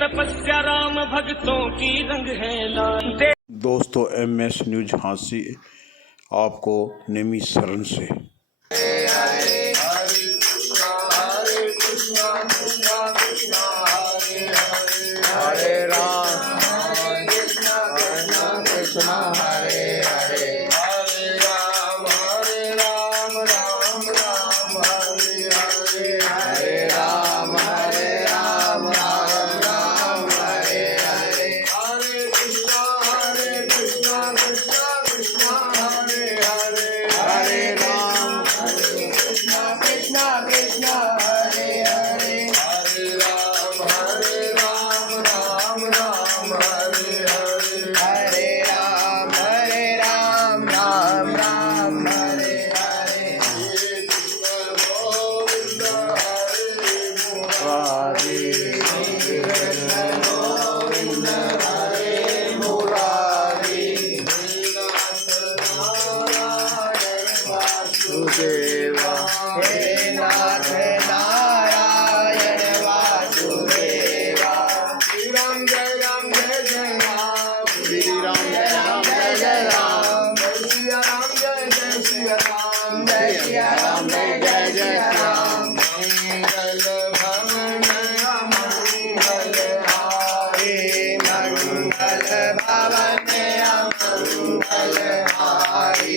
तपस्या राम भक्तों की रंग है लाल। दोस्तों, MS न्यूज हांसी आपको नेमी शरण से। हरे राम कृष्ण कृष्ण हरे हरे, हरे राम राम राम हरे हरे, हरे राम राम राम हरे हरे, हरे कृष्ण कृष्ण कृष्ण हरे हरे, हरे राम कृष्ण कृष्ण कृष्ण हरे हरे, हरे राम राम राम हरे हरे, हरे राम राम राम हरे हरे, हरे कृष्ण गोविंद हरे मुरारी, कृष्ण गोविंद हरे मुरारी, नारायण वासुदेवा, हे नाथ नारायण वासुदेवा, श्री राम जय राम जय जय राम, श्री राम जय राम जय जय राम, जय सिया राम जय सिया राम, जय सिया राम जय जय राम, मंगल भवन मंगल हारी, मंगल भवन मंगल हारी,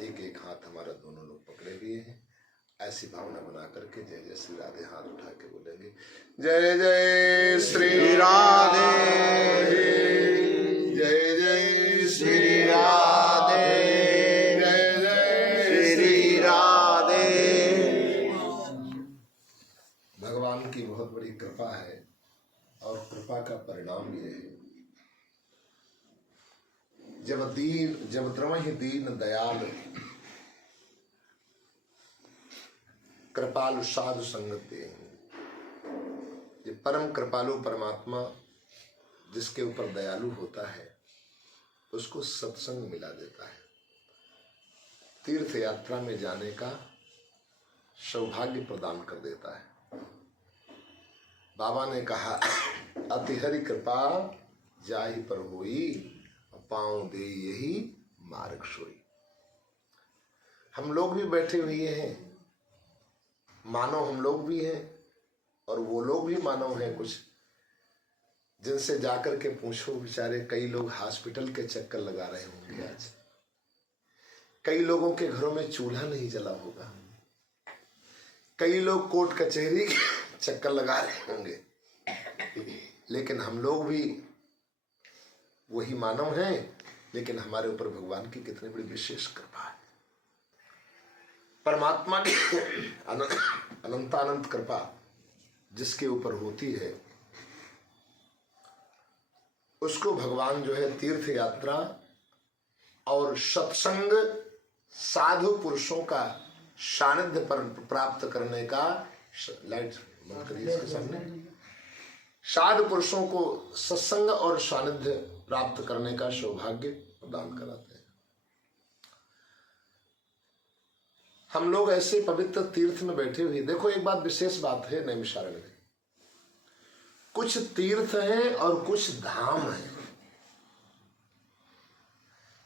एक एक हाथ हमारा दोनों लोग पकड़े हुए हैं, ऐसी भावना बना करके जय जय श्री राधे हाथ उठा के बोलेंगे, जय जय श्री राधे, जय जय श्री राधे, जय जय श्री राधे। भगवान की बहुत बड़ी कृपा है और कृपा का परिणाम ये है, जब द्रवहि दीन दयाल कृपालु साधु संगत दे, ये परम कृपालु परमात्मा जिसके ऊपर दयालु होता है उसको सत्संग मिला देता है, तीर्थ यात्रा में जाने का सौभाग्य प्रदान कर देता है। बाबा ने कहा, अति हरि कृपा जाहि पर होई, पाँव दे यही मार्ग सोई। हम लोग भी बैठे हुए हैं, मानव हम लोग भी हैं और वो लोग भी मानव हैं कुछ, जिनसे जाकर के पूछो, बेचारे कई लोग हॉस्पिटल के चक्कर लगा रहे होंगे आज, कई लोगों के घरों में चूल्हा नहीं जला होगा, कई लोग कोर्ट कचहरी के चक्कर लगा रहे होंगे, लेकिन हम लोग भी वही मानव हैं, लेकिन हमारे ऊपर भगवान की कितनी बड़ी विशेष कृपा है। परमात्मा की अनंतानंत कृपा जिसके ऊपर होती है उसको भगवान जो है तीर्थ यात्रा और सत्संग, साधु पुरुषों का सानिध्य प्राप्त करने का, लाइट बंद करिए इसके सामने, साधु पुरुषों को सत्संग और सानिध्य प्राप्त करने का सौभाग्य प्रदान कराते हैं। हम लोग ऐसे पवित्र तीर्थ में बैठे हुए, देखो एक बात विशेष बात है नैमिषारण्य में, कुछ तीर्थ हैं और कुछ धाम हैं।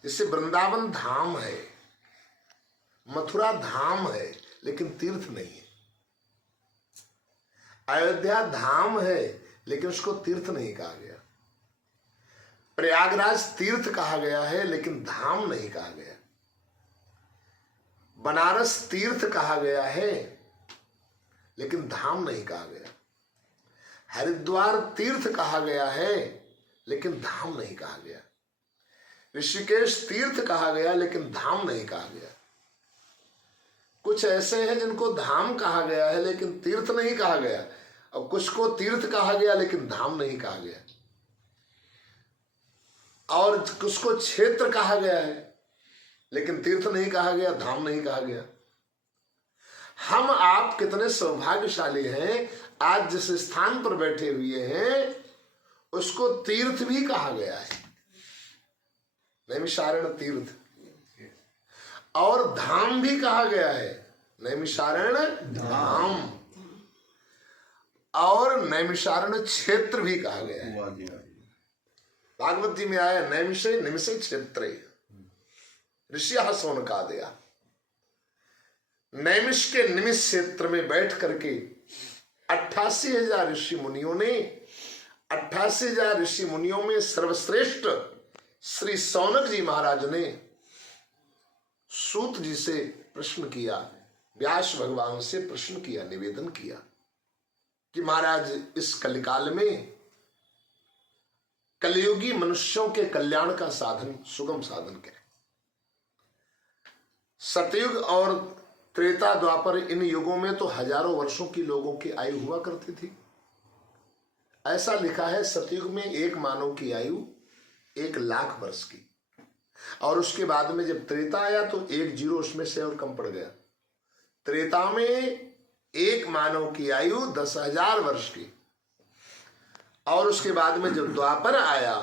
जैसे वृंदावन धाम है, मथुरा धाम है लेकिन तीर्थ नहीं है। अयोध्या धाम है लेकिन उसको तीर्थ नहीं कहा गया। प्रयागराज तीर्थ कहा गया है लेकिन धाम नहीं कहा गया। बनारस तीर्थ कहा गया है लेकिन धाम नहीं कहा गया। हरिद्वार तीर्थ कहा गया है लेकिन धाम नहीं कहा गया। ऋषिकेश तीर्थ कहा गया लेकिन धाम नहीं कहा गया। कुछ ऐसे हैं जिनको धाम कहा गया है लेकिन तीर्थ नहीं कहा गया, और कुछ को तीर्थ कहा गया लेकिन धाम नहीं कहा गया, और कुछ को क्षेत्र कहा गया है लेकिन तीर्थ नहीं कहा गया, धाम नहीं कहा गया। हम आप कितने सौभाग्यशाली हैं, आज जिस स्थान पर बैठे हुए हैं उसको तीर्थ भी कहा गया है, नैमिषारण्य तीर्थ, और धाम भी कहा गया है, नैमिषारण्य धाम, और नैमिषारण्य क्षेत्र भी कहा गया है। भागवत जी में आया नैमिषे निमिषे क्षेत्रे ऋषिया सोनका दिया। नैमिष के निमिष क्षेत्र में बैठ करके 88,000 ऋषि मुनियों ने, 88,000 ऋषि मुनियों में सर्वश्रेष्ठ श्री सौनक जी महाराज ने सूत जी से प्रश्न किया, व्यास भगवान से प्रश्न किया, निवेदन किया कि महाराज इस कलिकाल में कलियुगी मनुष्यों के कल्याण का साधन, सुगम साधन क्या है। सतयुग और त्रेता द्वापर इन युगों में तो हजारों वर्षों की लोगों की आयु हुआ करती थी। ऐसा लिखा है सतयुग में एक मानव की आयु 1,00,000 वर्ष की, और उसके बाद में जब त्रेता आया तो 1 जीरो उसमें से और कम पड़ गया। त्रेता में एक मानव की आयु 10,000 वर्ष की, और उसके बाद में जब द्वापर आया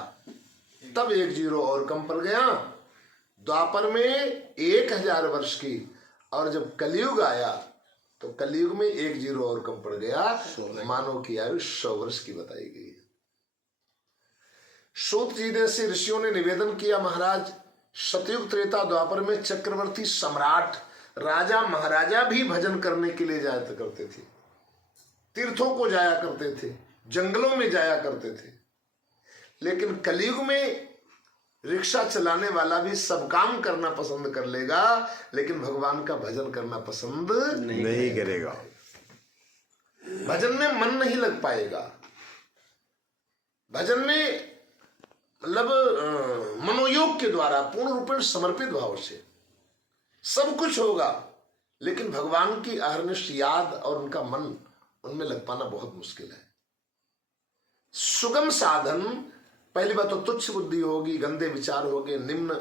तब 1 जीरो और कम पड़ गया। द्वापर में 1,000 वर्ष की, और जब कलयुग आया तो कलयुग में 1 जीरो और कम पड़ गया, मानव की आयु 100 वर्ष की बताई गई है। सूत जी जैसे ऋषियों ने निवेदन किया, महाराज सतयुग त्रेता द्वापर में चक्रवर्ती सम्राट राजा महाराजा भी भजन करने के लिए जाया करते थे, तीर्थों को जाया करते थे, जंगलों में जाया करते थे। लेकिन कलयुग में रिक्शा चलाने वाला भी सब काम करना पसंद कर लेगा, लेकिन भगवान का भजन करना पसंद नहीं करेगा। भजन में मन नहीं लग पाएगा। भजन में मतलब मनोयोग के द्वारा पूर्ण रूप में समर्पित भाव से सब कुछ होगा, लेकिन भगवान की अहर्निश याद और उनका मन उनमें लग पाना बहुत मुश्किल है। सुगम साधन, पहली बात तो तुच्छ बुद्धि होगी, गंदे विचार होंगे, निम्न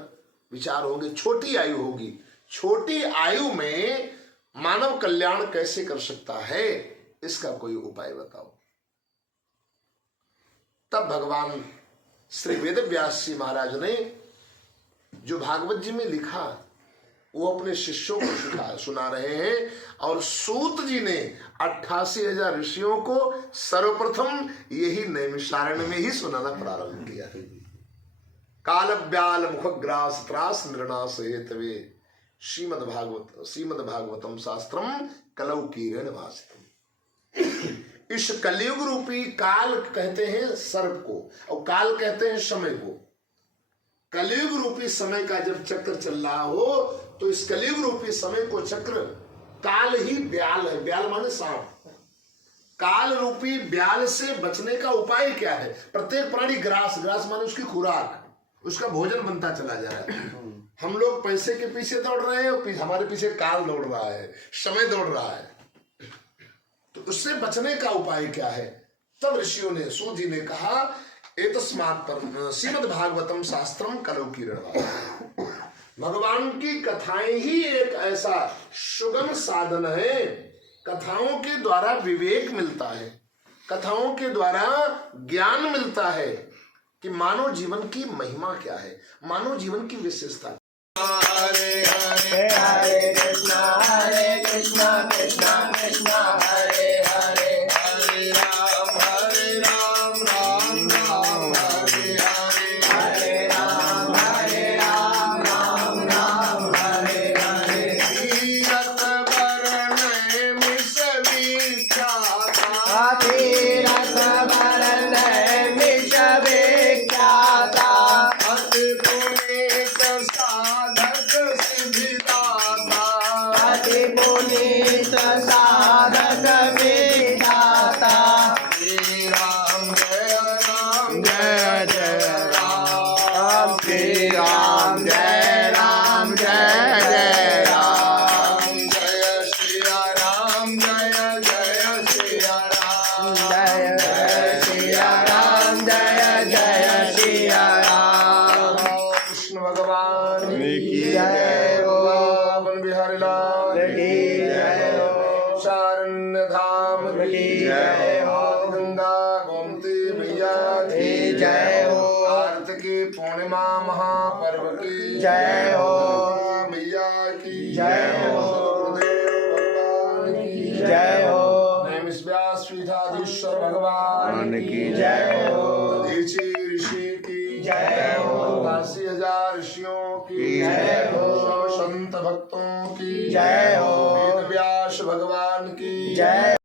विचार होंगे, छोटी आयु होगी। छोटी आयु में मानव कल्याण कैसे कर सकता है, इसका कोई उपाय बताओ। तब भगवान श्री वेदव्यास जी महाराज ने जो भागवत जी में लिखा वो अपने शिष्यों को सुना रहे हैं, और सूत जी ने 88,000 ऋषियों को सर्वप्रथम यही नैमिषारण्य में ही सुनाना प्रारंभ किया। काल ब्याल मुखग्रास त्रास निर्णास हेतवे श्रीमद्भागवतम शास्त्रम कलौ कीरण भाषितम। इस कलयुग रूपी काल कहते हैं सर्प को, और काल कहते हैं समय को। कलयुग रूपी समय का जब चक्र चल रहा हो तो इस कलयुग रूपी समय को चक्र, काल ही ब्याल है, ब्याल माने सांप। काल रूपी ब्याल से बचने का उपाय क्या है? प्रत्येक प्राणी ग्रास, ग्रास माने उसकी खुराक, उसका भोजन बनता चला जा रहा है। हम लोग पैसे के पीछे दौड़ रहे हैं और हमारे पीछे काल दौड़ रहा है, समय दौड़ रहा है। तो उससे बचने का उपाय क्या है? तब ऋषियों ने, सूत जी ने कहा, एतस्मात् श्रीमद्भागवतम शास्त्रम कलौ कीरण। भगवान की कथाएं ही एक ऐसा सुगम साधन है। कथाओं के द्वारा विवेक मिलता है, कथाओं के द्वारा ज्ञान मिलता है कि मानव जीवन की महिमा क्या है, मानव जीवन की विशेषता। हरे हरे हरे कृष्णा कृष्णा कृष्णा हरे हरे, हरे राम राम राम हरे हरे, हरे राम राम राम हरे हरे। की जय हो, वृंदावन बिहारी लाल की जय हो, शारण्य धाम की जय हो, गंगा गोमती मैया की जय हो, कार्तिकी पूर्णिमा महापर्व की जय हो, मैया की जय हो, गुरुदेव भगवान की जय हो, नैमिष व्यास पीठाधीश्वर भगवान की जय हो, दधीची ऋषि की जय हो, 80,000 ऋषियों की जय हो, संत भक्तों की जय हो, वेद व्यास भगवान की जय